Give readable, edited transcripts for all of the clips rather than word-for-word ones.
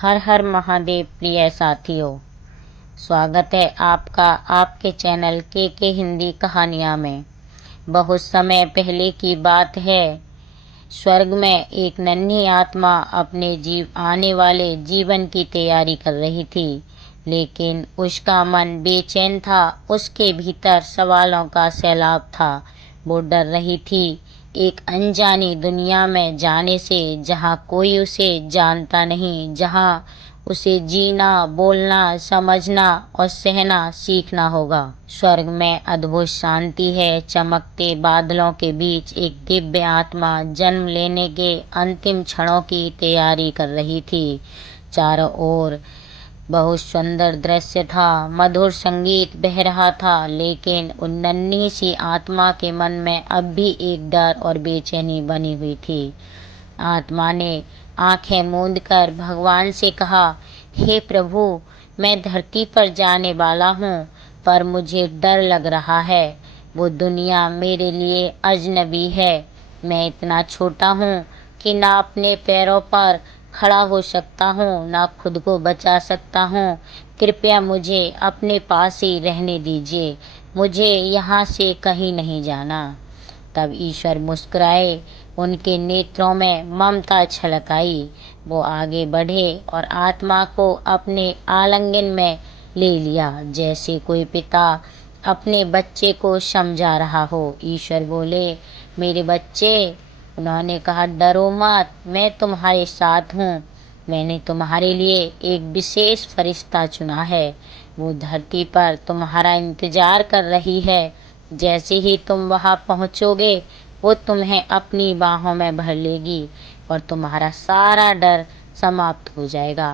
हर हर महादेव प्रिय साथियों, स्वागत है आपका आपके चैनल के हिंदी कहानियाँ में। बहुत समय पहले की बात है। स्वर्ग में एक नन्ही आत्मा अपने आने वाले जीवन की तैयारी कर रही थी, लेकिन उसका मन बेचैन था। उसके भीतर सवालों का सैलाब था। वो डर रही थी एक अनजानी दुनिया में जाने से, जहाँ कोई उसे जानता नहीं, जहाँ उसे जीना, बोलना, समझना और सहना सीखना होगा। स्वर्ग में अद्भुत शांति है। चमकते बादलों के बीच एक दिव्य आत्मा जन्म लेने के अंतिम क्षणों की तैयारी कर रही थी। चारों ओर बहुत सुंदर दृश्य था, मधुर संगीत बह रहा था, लेकिन उन नन्ही सी आत्मा के मन में अब भी एक डर और बेचैनी बनी हुई थी। आत्मा ने आंखें मूंदकर भगवान से कहा, हे प्रभु, मैं धरती पर जाने वाला हूँ, पर मुझे डर लग रहा है। वो दुनिया मेरे लिए अजनबी है। मैं इतना छोटा हूँ कि ना अपने पैरों पर खड़ा हो सकता हूँ, ना खुद को बचा सकता हूँ। कृपया मुझे अपने पास ही रहने दीजिए। मुझे यहाँ से कहीं नहीं जाना। तब ईश्वर मुस्कुराए। उनके नेत्रों में ममता छलक आई। वो आगे बढ़े और आत्मा को अपने आलिंगन में ले लिया, जैसे कोई पिता अपने बच्चे को समझा रहा हो। ईश्वर बोले, मेरे बच्चे, उन्होंने कहा, डरो मत, मैं तुम्हारे साथ हूँ। मैंने तुम्हारे लिए एक विशेष फरिश्ता चुना है। वो धरती पर तुम्हारा इंतजार कर रही है। जैसे ही तुम वहां पहुंचोगे, वो तुम्हें अपनी बाहों में भर लेगी और तुम्हारा सारा डर समाप्त हो जाएगा।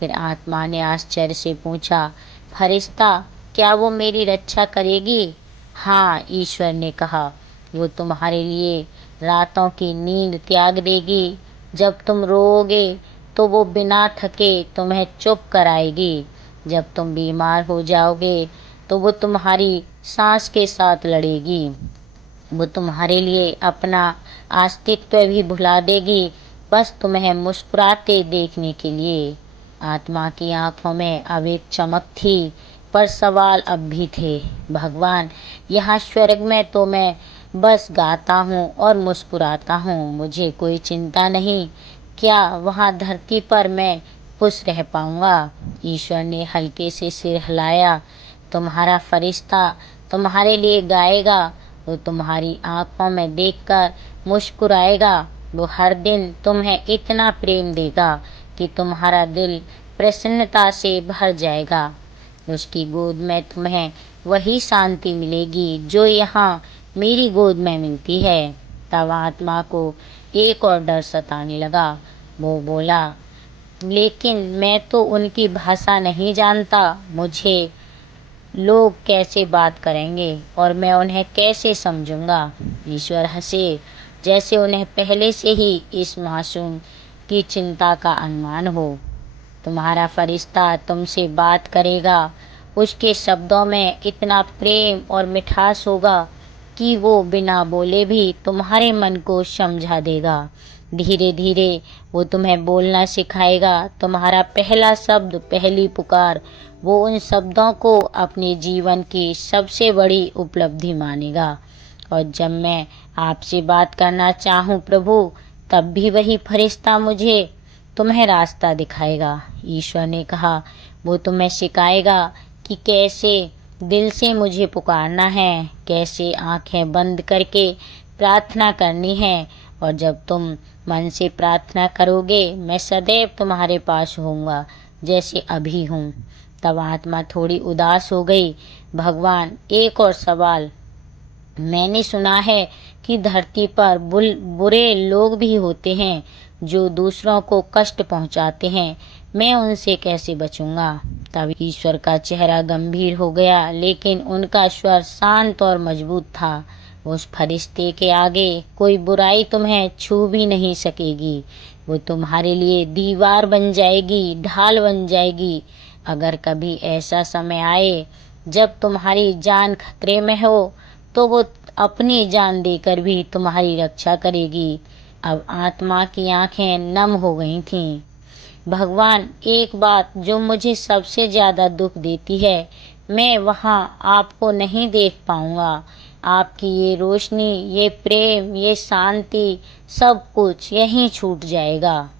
फिर आत्मा ने आश्चर्य से पूछा, फरिश्ता, क्या वो मेरी रक्षा करेगी? हाँ, ईश्वर ने कहा, वो तुम्हारे लिए रातों की नींद त्याग देगी। जब तुम रोओगे तो वो बिना थके तुम्हें चुप कराएगी। जब तुम बीमार हो जाओगे तो वो तुम्हारी सांस के साथ लड़ेगी। वो तुम्हारे लिए अपना अस्तित्व भी भुला देगी, बस तुम्हें मुस्कुराते देखने के लिए। आत्मा की आंखों में अब एक चमक थी, पर सवाल अब भी थे। भगवान, यहाँ स्वर्ग में तो मैं बस गाता हूँ और मुस्कुराता हूँ, मुझे कोई चिंता नहीं। क्या वहाँ धरती पर मैं खुश रह पाऊंगा? ईश्वर ने हल्के से सिर हिलाया। तुम्हारा फरिश्ता तुम्हारे लिए गाएगा। वो तुम्हारी आंखों में देखकर मुस्कुराएगा। वो हर दिन तुम्हें इतना प्रेम देगा कि तुम्हारा दिल प्रसन्नता से भर जाएगा। उसकी गोद में तुम्हें वही शांति मिलेगी जो यहाँ मेरी गोद में मिलती है। तब आत्मा को एक और डर सताने लगा। वो बोला, लेकिन मैं तो उनकी भाषा नहीं जानता। मुझे लोग कैसे बात करेंगे और मैं उन्हें कैसे समझूंगा? ईश्वर हंसे, जैसे उन्हें पहले से ही इस मासूम की चिंता का अनुमान हो। तुम्हारा फरिश्ता तुमसे बात करेगा। उसके शब्दों में इतना प्रेम और मिठास होगा कि वो बिना बोले भी तुम्हारे मन को समझा देगा। धीरे धीरे वो तुम्हें बोलना सिखाएगा। तुम्हारा पहला शब्द, पहली पुकार, वो उन शब्दों को अपने जीवन की सबसे बड़ी उपलब्धि मानेगा। और जब मैं आपसे बात करना चाहूँ प्रभु, तब भी वही फरिश्ता मुझे तुम्हें रास्ता दिखाएगा। ईश्वर ने कहा, वो तुम्हें सिखाएगा कि कैसे दिल से मुझे पुकारना है, कैसे आंखें बंद करके प्रार्थना करनी है। और जब तुम मन से प्रार्थना करोगे, मैं सदैव तुम्हारे पास होऊंगा, जैसे अभी हूँ। तब आत्मा थोड़ी उदास हो गई। भगवान, एक और सवाल। मैंने सुना है कि धरती पर बुरे लोग भी होते हैं जो दूसरों को कष्ट पहुंचाते हैं। मैं उनसे कैसे बचूंगा? तब ईश्वर का चेहरा गंभीर हो गया, लेकिन उनका स्वर शांत और मजबूत था। उस फरिश्ते के आगे कोई बुराई तुम्हें छू भी नहीं सकेगी। वो तुम्हारे लिए दीवार बन जाएगी, ढाल बन जाएगी। अगर कभी ऐसा समय आए जब तुम्हारी जान खतरे में हो, तो वो अपनी जान देकर भी तुम्हारी रक्षा करेगी। अब आत्मा की आंखें नम हो गई थीं। भगवान, एक बात जो मुझे सबसे ज़्यादा दुख देती है, मैं वहाँ आपको नहीं देख पाऊँगा। आपकी ये रोशनी, ये प्रेम, ये शांति, सब कुछ यहीं छूट जाएगा।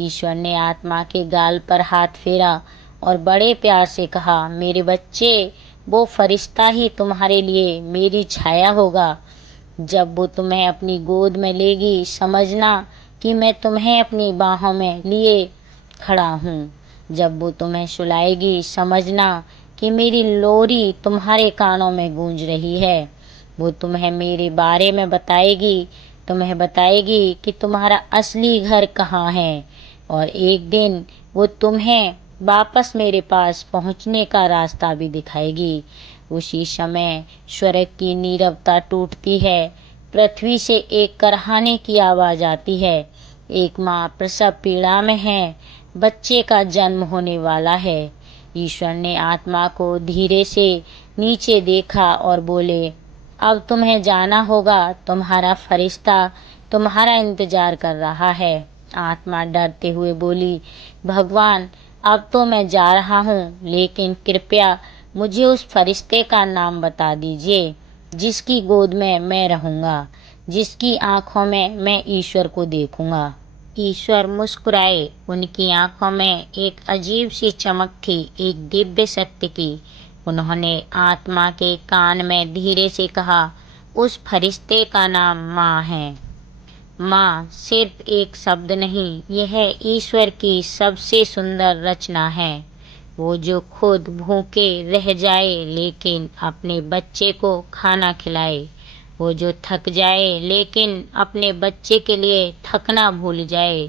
ईश्वर ने आत्मा के गाल पर हाथ फेरा और बड़े प्यार से कहा, मेरे बच्चे, वो फरिश्ता ही तुम्हारे लिए मेरी छाया होगा। जब वो तुम्हें अपनी गोद में लेगी, समझना कि मैं तुम्हें अपनी बाहों में लिए खड़ा हूँ। जब वो तुम्हें सुलाएगी, समझना कि मेरी लोरी तुम्हारे कानों में गूंज रही है। वो तुम्हें मेरे बारे में बताएगी, तुम्हें बताएगी कि तुम्हारा असली घर कहाँ है, और एक दिन वो तुम्हें वापस मेरे पास पहुँचने का रास्ता भी दिखाएगी। उसी समय स्वर्ग की नीरवता टूटती है। पृथ्वी से एक करहाने की आवाज़ आती है। एक माँ प्रसव पीड़ा में है, बच्चे का जन्म होने वाला है। ईश्वर ने आत्मा को धीरे से नीचे देखा और बोले, अब तुम्हें जाना होगा, तुम्हारा फरिश्ता तुम्हारा इंतजार कर रहा है। आत्मा डरते हुए बोली, भगवान, अब तो मैं जा रहा हूँ, लेकिन कृपया मुझे उस फरिश्ते का नाम बता दीजिए जिसकी गोद में मैं रहूँगा, जिसकी आँखों में मैं ईश्वर को देखूँगा। ईश्वर मुस्कुराए। उनकी आँखों में एक अजीब सी चमक थी, एक दिव्य शक्ति की। उन्होंने आत्मा के कान में धीरे से कहा, उस फरिश्ते का नाम माँ है। माँ सिर्फ एक शब्द नहीं, यह ईश्वर की सबसे सुंदर रचना है। वो जो खुद भूखे रह जाए लेकिन अपने बच्चे को खाना खिलाए। वो जो थक जाए लेकिन अपने बच्चे के लिए थकना भूल जाए।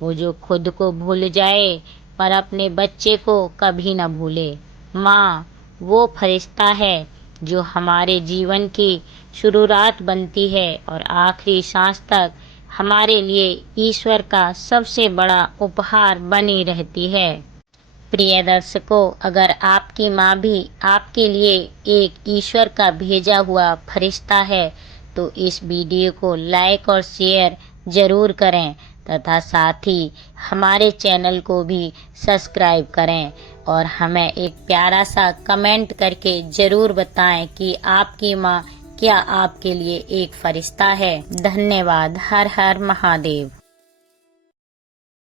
वो जो खुद को भूल जाए पर अपने बच्चे को कभी न भूले। माँ वो फरिश्ता है जो हमारे जीवन की शुरुआत बनती है और आखिरी सांस तक हमारे लिए ईश्वर का सबसे बड़ा उपहार बनी रहती है। प्रिय दर्शकों, अगर आपकी माँ भी आपके लिए एक ईश्वर का भेजा हुआ फरिश्ता है तो इस वीडियो को लाइक और शेयर ज़रूर करें तथा साथ ही हमारे चैनल को भी सब्सक्राइब करें और हमें एक प्यारा सा कमेंट करके ज़रूर बताएं कि आपकी माँ क्या आपके लिए एक फरिश्ता है। धन्यवाद। हर हर महादेव।